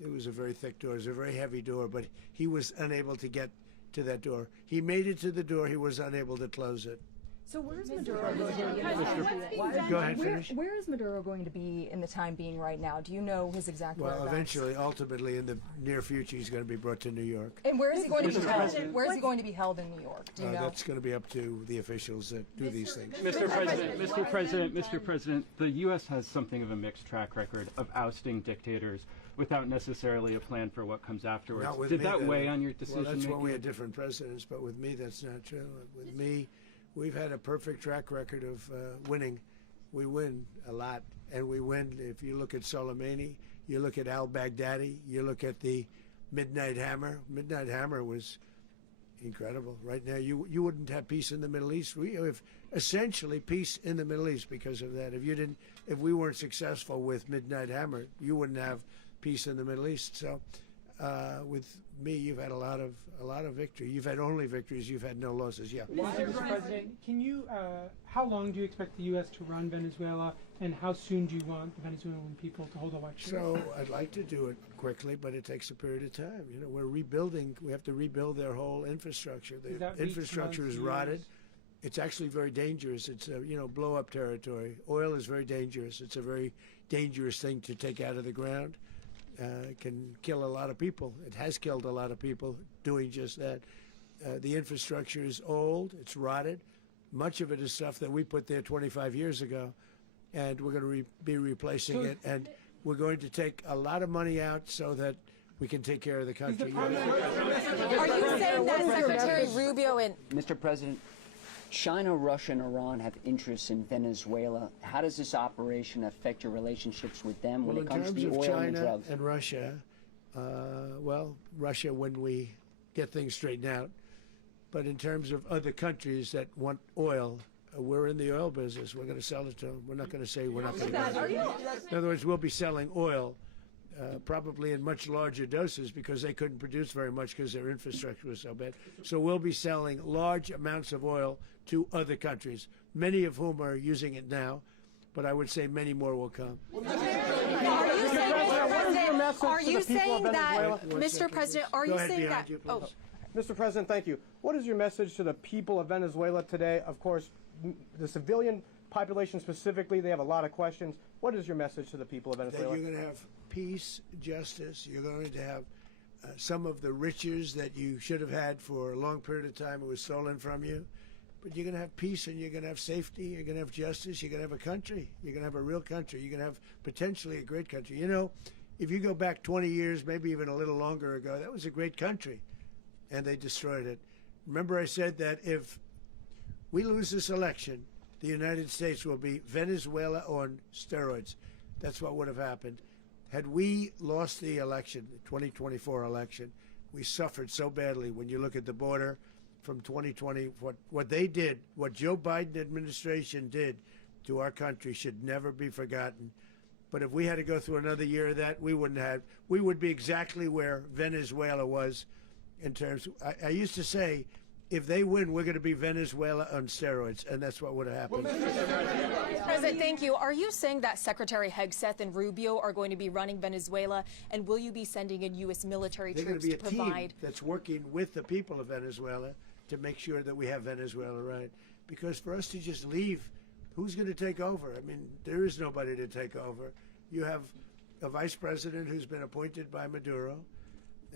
It was a very thick door. It was a very heavy door, but he was unable to get to that door. He made it to the door. He was unable to close it. So where's Maduro going to be? Go ahead, finish. Where is Maduro going to be in the time being right now? Do you know his exact Well, whereabouts? eventually, ultimately, in the near future, he's going to be brought to New York. And where is he going to be held? Where is he going to be held in New York? Do you know? That's going to be up to the officials that do these things. Mr. President, the U.S. has something of a mixed track record of ousting dictators without necessarily a plan for what comes afterwards. Not with Did me, that weigh on your decision Well, that's making? when we had different presidents, but with me, that's not true. With me, we've had a perfect track record of winning. We win a lot, and we win. If you look at Soleimani, you look at al-Baghdadi, you look at the Midnight Hammer. Midnight Hammer was incredible. Right now, you wouldn't have peace in the Middle East. We have essentially peace in the Middle East because of that. If we weren't successful with Midnight Hammer, you wouldn't have peace in the Middle East. So with me, you've had a lot of victory. You've had only victories. You've had no losses. Yeah. Mr. President, can you? How long do you expect the U.S. to run Venezuela, and how soon do you want the Venezuelan people to hold elections? So I'd like to do it quickly, but it takes a period of time. You know, we're rebuilding. We have to rebuild their whole infrastructure. The infrastructure is rotted. It's actually very dangerous. It's blow-up territory. Oil is very dangerous. It's a very dangerous thing to take out of the ground. It can kill a lot of people. It has killed a lot of people doing just that. The infrastructure is old. It's rotted. Much of it is stuff that we put there 25 years ago, and we're going to be replacing it. And we're going to take a lot of money out so that we can take care of the country. Are you saying that Secretary Rubio and Mr. President, China, Russia, and Iran have interests in Venezuela. How does this operation affect your relationships with them when it comes to the oil and drugs? In terms of China and Russia, Russia when we get things straightened out. But in terms of other countries that want oil, we're in the oil business. We're going to sell it to them. We're not going to say we're not going to. In other words, we'll be selling oil. Probably in much larger doses because they couldn't produce very much because their infrastructure was so bad. So we'll be selling large amounts of oil to other countries, many of whom are using it now, but I would say many more will come. Are you saying that, Mr. President, are you saying that? Oh, Mr. President, thank you. What is your message to the people of Venezuela today? Of course, the civilian population specifically, they have a lot of questions. What is your message to the people of Venezuela? That you're going to have peace, justice. You're going to have some of the riches that you should have had for a long period of time. It was stolen from you. But you're going to have peace and you're going to have safety. You're going to have justice. You're going to have a country. You're going to have a real country. You're going to have potentially a great country. You know, if you go back 20 years, maybe even a little longer ago, that was a great country. And they destroyed it. Remember I said that if we lose this election, the United States will be Venezuela on steroids. That's what would have happened. Had we lost the election, the 2024 election, we suffered so badly when you look at the border from 2020. What they did, what Joe Biden administration did to our country should never be forgotten. But if we had to go through another year of that, we wouldn't have. We would be exactly where Venezuela was in terms. I used to say, if they win, we're going to be Venezuela on steroids, and that's what would have happened. President, thank you. Are you saying that Secretary Hegseth and Rubio are going to be running Venezuela, and will you be sending in U.S. military troops to provide? They're going to be a team that's working with the people of Venezuela to make sure that we have Venezuela right. Because for us to just leave, who's going to take over? I mean, there is nobody to take over. You have a vice president who's been appointed by Maduro.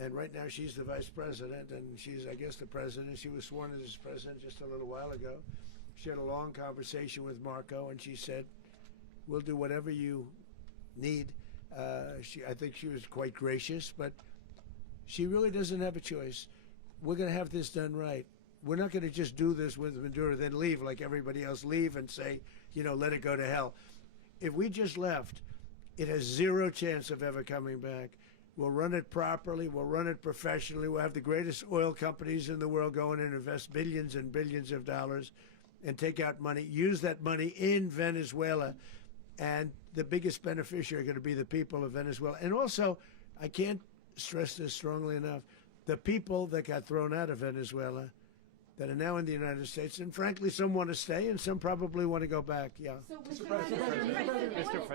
And right now she's the vice president, and she's, I guess, the president. She was sworn as president just a little while ago. She had a long conversation with Marco, and she said, we'll do whatever you need. I think she was quite gracious, but she really doesn't have a choice. We're going to have this done right. We're not going to just do this with Maduro, then leave like everybody else, leave and say, let it go to hell. If we just left, it has zero chance of ever coming back. We'll run it properly. We'll run it professionally. We'll have the greatest oil companies in the world go in and invest billions and billions of dollars and take out money, use that money in Venezuela. And the biggest beneficiary are going to be the people of Venezuela. And also, I can't stress this strongly enough, the people that got thrown out of Venezuela that are now in the United States, and frankly, some want to stay and some probably want to go back. Yeah. So, Mr. President, what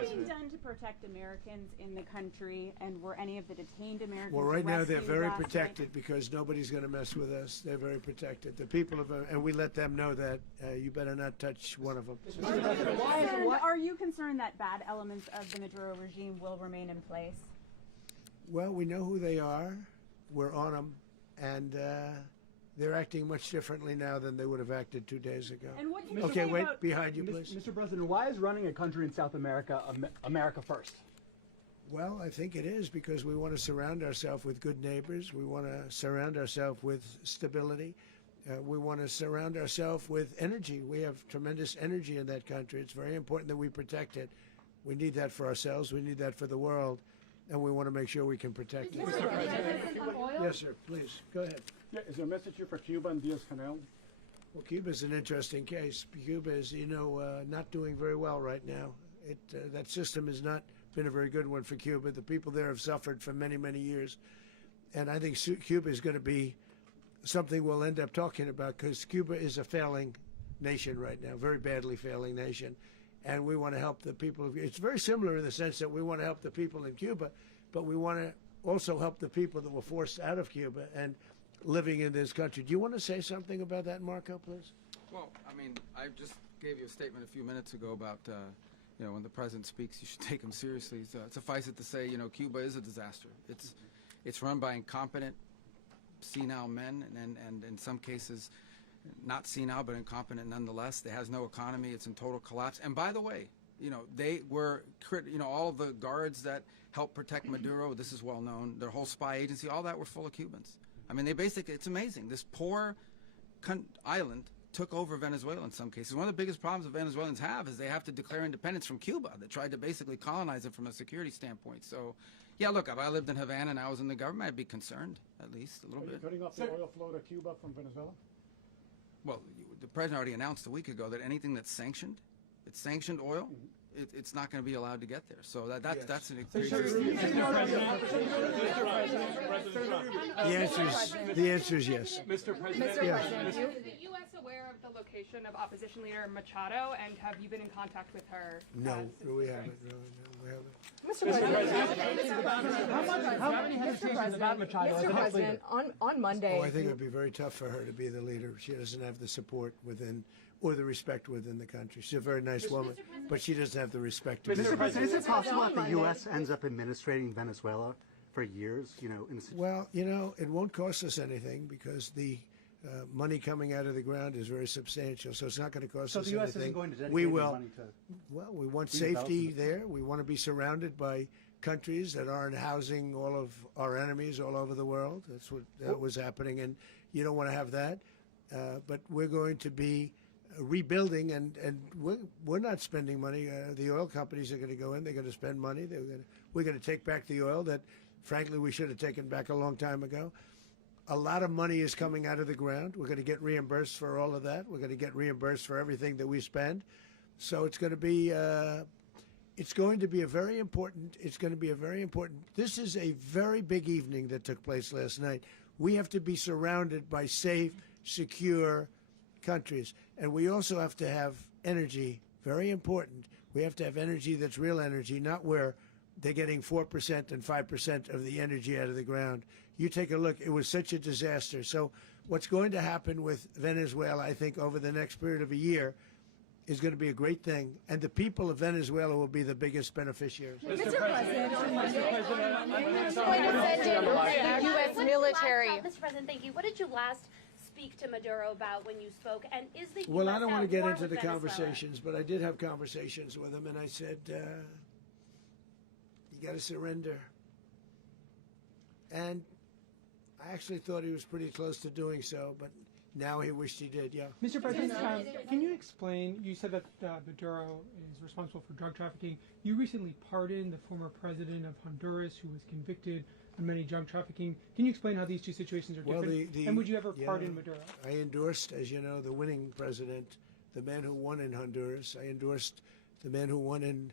is being done to protect Americans in the country, and were any of the detained Americans Well, right now they're very last protected night? because nobody's going to mess with us. They're very protected. The people of, and we let them know that you better not touch one of them. Are you concerned that bad elements of the Maduro regime will remain in place? Well, we know who they are. We're on them, and they're acting much differently now than they would have acted 2 days ago. And what can you Okay, say wait, about behind you, please. Mr. President, why is running a country in South America America first? Well, I think it is because we want to surround ourselves with good neighbors. We want to surround ourselves with stability. We want to surround ourselves with energy. We have tremendous energy in that country. It's very important that we protect it. We need that for ourselves. We need that for the world. And we want to make sure we can protect it. Mr. President, on oil? Yes, sir. Please, go ahead. Yeah, is there a message here for Cuba and Diaz-Canel? Well, Cuba's an interesting case. Cuba is, not doing very well right now. That system has not been a very good one for Cuba. The people there have suffered for many, many years. And I think Cuba is going to be something we'll end up talking about, because Cuba is a failing nation right now, very badly failing nation. And we want to help the people. It's very similar in the sense that we want to help the people in Cuba, but we want to also help the people that were forced out of Cuba and living in this country. Do you want to say something about that, Marco, please? Well, I mean, I just gave you a statement a few minutes ago about, when the president speaks, you should take him seriously. So suffice it to say, Cuba is a disaster. It's run by incompetent, senile men, and in some cases, not senile, but incompetent nonetheless. It has no economy. It's in total collapse. And by the way, they were, all of the guards that helped protect Maduro, this is well known, their whole spy agency, all that were full of Cubans. I mean, it's amazing. This poor island took over Venezuela in some cases. One of the biggest problems that Venezuelans have is they have to declare independence from Cuba, that tried to basically colonize it from a security standpoint. So, yeah, look, if I lived in Havana and I was in the government, I'd be concerned, at least a little bit. Are you cutting off the oil flow to Cuba from Venezuela? Well, the president already announced a week ago that anything that's sanctioned, it's sanctioned oil, it's not going to be allowed to get there. So that's an increase. The answer is yes. Mr. President, Mr. President, is the U.S. aware of the location of opposition leader Machado, and have you been in contact with her? No, we haven't. No, we haven't. Mr. President, how many hesitations about Machado as the next leader? On Monday. Oh, I think it would be very tough for her to be the leader. She doesn't have the support within, or the respect within the country. She's a very nice woman, but she doesn't have the respect to be the leader. Is it possible that the U.S. ends up administrating Venezuela for years? Well, it won't cost us anything, because the money coming out of the ground is very substantial, so it's not going to cost us anything. So the U.S. isn't going to dedicate we will. money to... Well, we want safety there. We want to be surrounded by countries that aren't housing all of our enemies all over the world. That's what was happening, and you don't want to have that. But we're going to be rebuilding, and we're not spending money. The oil companies are going to go in. They're going to spend money. We're going to take back the oil that, frankly, we should have taken back a long time ago. A lot of money is coming out of the ground. We're going to get reimbursed for all of that. We're going to get reimbursed for everything that we spend. So it's going to be a very important. This is a very big evening that took place last night. We have to be surrounded by safe, secure countries, and we also have to have energy. Very important. We have to have energy that's real energy, not where they're getting 4% and 5% of the energy out of the ground. You take a look. It was such a disaster. So what's going to happen with Venezuela, I think, over the next period of a year is going to be a great thing, and the people of Venezuela will be the biggest beneficiaries. Mr. President, on Monday, U.S. military. Mr. President, thank you. What did you last speak to Maduro about when you spoke? And is the Well, US I don't want to get into the Venezuela? conversations, but I did have conversations with him, and I said, you got to surrender. And I actually thought he was pretty close to doing so, but now he wished he did, yeah. Mr. President, can you explain, you said that Maduro is responsible for drug trafficking. You recently pardoned the former president of Honduras who was convicted of many drug trafficking. Can you explain how these two situations are different? And would you ever pardon Maduro? I endorsed, as you know, the winning president, the man who won in Honduras. I endorsed the man who won in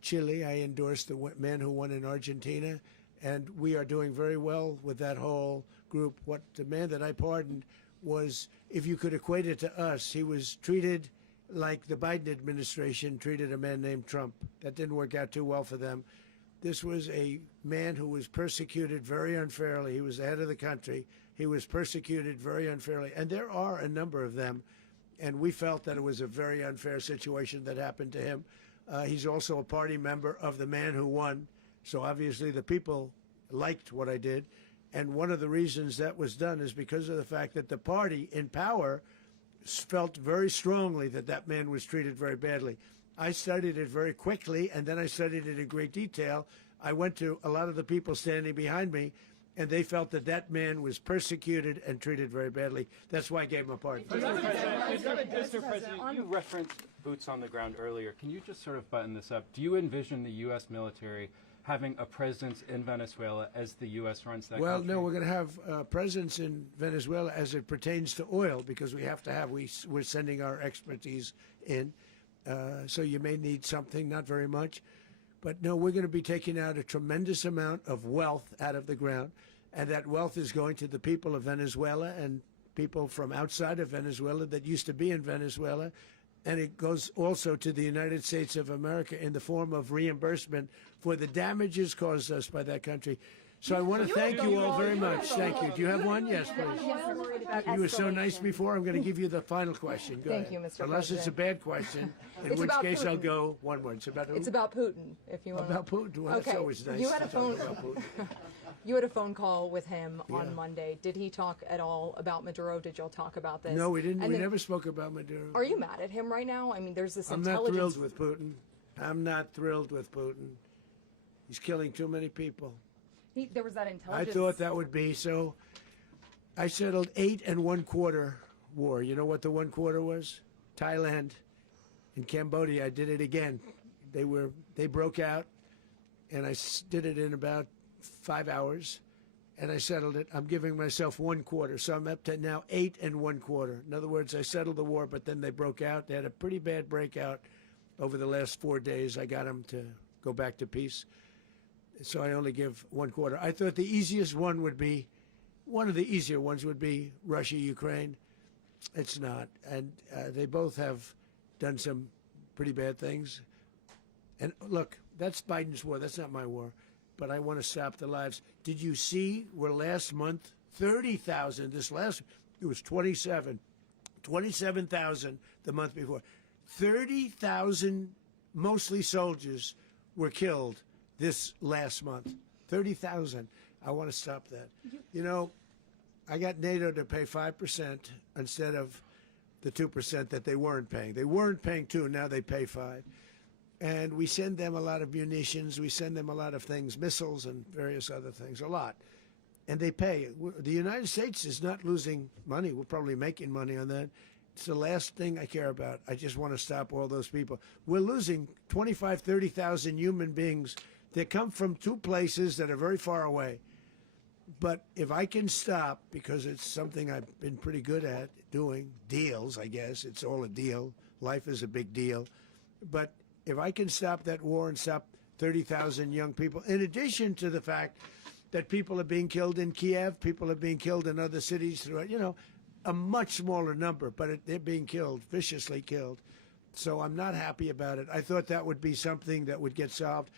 Chile. I endorsed the man who won in Argentina. And we are doing very well with that whole group. What the man that I pardoned was, if you could equate it to us, he was treated like the Biden administration treated a man named Trump. That didn't work out too well for them. This was a man who was persecuted very unfairly. He was the head of the country. He was persecuted very unfairly. And there are a number of them. And we felt that it was a very unfair situation that happened to him. He's also a party member of the man who won. So obviously the people liked what I did. And one of the reasons that was done is because of the fact that the party in power felt very strongly that that man was treated very badly. I studied it very quickly, and then I studied it in great detail. I went to a lot of the people standing behind me, and they felt that that man was persecuted and treated very badly. That's why I gave him a pardon. Mr. President, you referenced boots on the ground earlier. Can you just sort of button this up? Do you envision the U.S. military having a presence in Venezuela as the U.S. runs that country? Well, no, we're going to have a presence in Venezuela as it pertains to oil, because we have to have, we're sending our expertise in. So you may need something, not very much. But no, we're going to be taking out a tremendous amount of wealth out of the ground. and that wealth is going to the people of Venezuela and people from outside of Venezuela that used to be in Venezuela. And it goes also to the United States of America in the form of reimbursement for the damages caused us by that country. So I want to thank you all very much. Thank you. Do you have one? Yes, please. You were so nice before. I'm going to give you the final question. Go Thank ahead. you, Mr. Unless it's a bad question, in It's which about case I'll Putin. go one word. It's about who? It's about Putin, if you want. About Putin. Well, Okay. that's always nice. You had a to talk phone. about Putin. You had a phone call with him Yeah. on Monday. Did he talk at all about Maduro? Did y'all talk about this? No, we didn't. And We then- never spoke about Maduro. Are you mad at him right now? I mean, there's this I'm not intelligence. thrilled with Putin. I'm not thrilled with Putin. He's killing too many people. There was that I intelligence. thought that would be so. I settled 8 1/4 war. You know what the 1/4 was? Thailand and Cambodia. I did it again. They broke out, and I did it in about 5 hours, and I settled it. I'm giving myself 1/4, so I'm up to now 8 1/4. In other words, I settled the war, but then they broke out. They had a pretty bad breakout over the last 4 days. I got them to go back to peace. So I only give 1/4. I thought the easiest one would be, one of the easier ones would be Russia, Ukraine. It's not. And they both have done some pretty bad things. And look, that's Biden's war. That's not my war. But I want to stop the lives. Did you see where last month, 30,000, it was 27,000 the month before. 30,000, mostly soldiers, were killed this last month. 30,000. I want to stop that. You know, I got NATO to pay 5% instead of the 2% that they weren't paying. They weren't paying 2, now they pay 5. And we send them a lot of munitions, we send them a lot of things, missiles and various other things, a lot. And they pay. The United States is not losing money. We're probably making money on that. It's the last thing I care about. I just want to stop all those people. We're losing 25, 30,000 human beings that come from 2 places that are very far away. But if I can stop, because it's something I've been pretty good at doing, deals, I guess. It's all a deal. Life is a big deal. But if I can stop that war and stop 30,000 young people, in addition to the fact that people are being killed in Kiev, people are being killed in other cities throughout, you know, a much smaller number, but they're being killed, viciously killed. So I'm not happy about it. I thought that would be something that would get solved.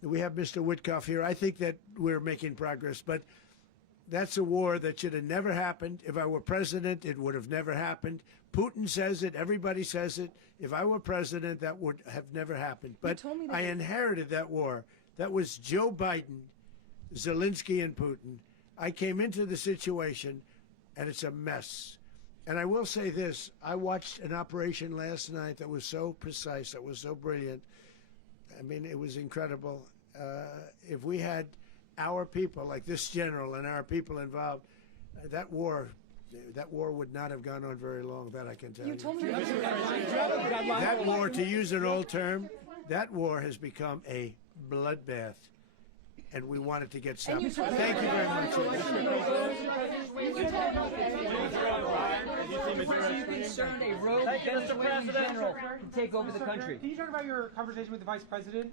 We have Mr. Witkoff here. I think that we're making progress, but that's a war that should have never happened. If I were president, it would have never happened. Putin says it. Everybody says it. If I were president, that would have never happened. But I inherited that war. That was Joe Biden, Zelensky, and Putin. I came into the situation, and it's a mess. And I will say this. I watched an operation last night that was so precise, that was so brilliant. I mean, it was incredible. If we had our people, like this general and our people involved, that war would not have gone on very long, that I can tell you. That war, to use an old term, that war has become a bloodbath, and we want it to get stopped. Thank you very much. Are you concerned a rogue Venezuelan general can take over the country? Can you talk about your conversation with the vice president?